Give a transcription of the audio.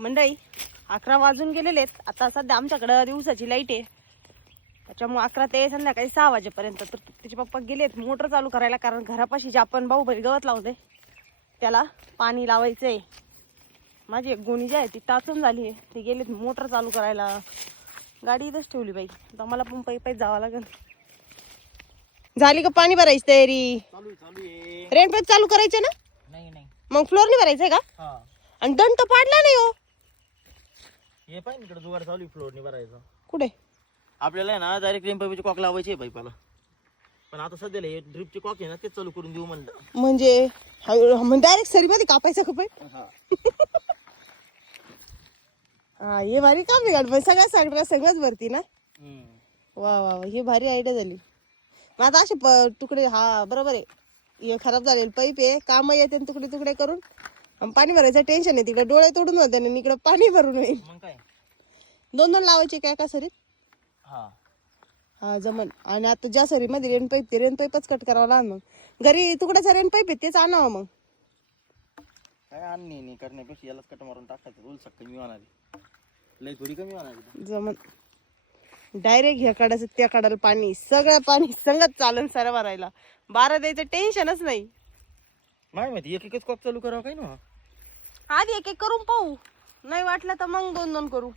मंडळी अकरा वाजून गेलेले आहेत. आता सध्या आमच्याकडं दिवसाची लाइट आहे. त्याच्यामुळे अकरा ते संध्याकाळी सहा वाजेपर्यंत. तर तिचे पप्पा गेलेत मोटर चालू करायला कारण घरापाशी जे आपण भाऊ बैल गवत लावते त्याला पाणी लावायचं आहे माझी एक गोणी जी आहे ती टाचून झाली आहे. ती गेलेत मोटर चालू करायला. गाडी इथंच ठेवली बाई. आता मला पण पै पै जावं लागेल. झाली का पाणी भरायची तयारी? चालू आहे चालू करायचं ना? नाही मग फ्लोअर नाही भरायचंय का? आणि दंड पाडला नाही हो. हे पाहिजे इकडे जुगाड चालू आहे फ्लोअरने भरायचं. कुठे? आपल्याला आहे ना डायरेक्ट रेन पाईपची कॉक लावायची आहे पाईपाला पण आता सध्याला हे ड्रिपची कॉक आहे ना ते चालू करून देऊ म्हणलं. म्हणजे म्हणजे डायरेक्ट सरीमध्ये कापायचं का पाईप हा. हा हे भारी काम आहे गाडी सगळ्या सांगणार सगळंच भरती ना? हम्म. वा वा वा ही भारी आयडिया झाली. मग आता असे प- तुकडे हा बरोबर आहे. हे खराब झालेलं पाईप आहे काम येते आणि तुकडे तुकडे करून. आणि पाणी भरायचं टेन्शन आहे तिकडे डोळे तोडून होते आणि इकडे पाणी भरून होईल. मग दोन दोन लावायचे काय का सरीत? हा. हा जमन. आणि आता ज्या सरीमध्ये रेन पाईप ते रेन पाईपच कट करावं लागेल मग. घरी तुकड्याचा रेन पाईप आहे तेच आणावं मग. काय आणणे नाही करण्यापेक्षा यालाच कट मारून टाकायचं. रोल सक्क कमी होणार आहे. लय थोडी कमी होणार आहे. जमन. डायरेक्ट ह्या काढायचं त्या काढायला पाणी. सगळं पाणी संगत चालन सर भरायला. बारा द्यायचं टेन्शनच नाही. नाही माहिती एक एकच कॉक चालू करावं काय ना? आधी एक एक करून पाहू. नाही वाटलं तर मग दोन दोन करू.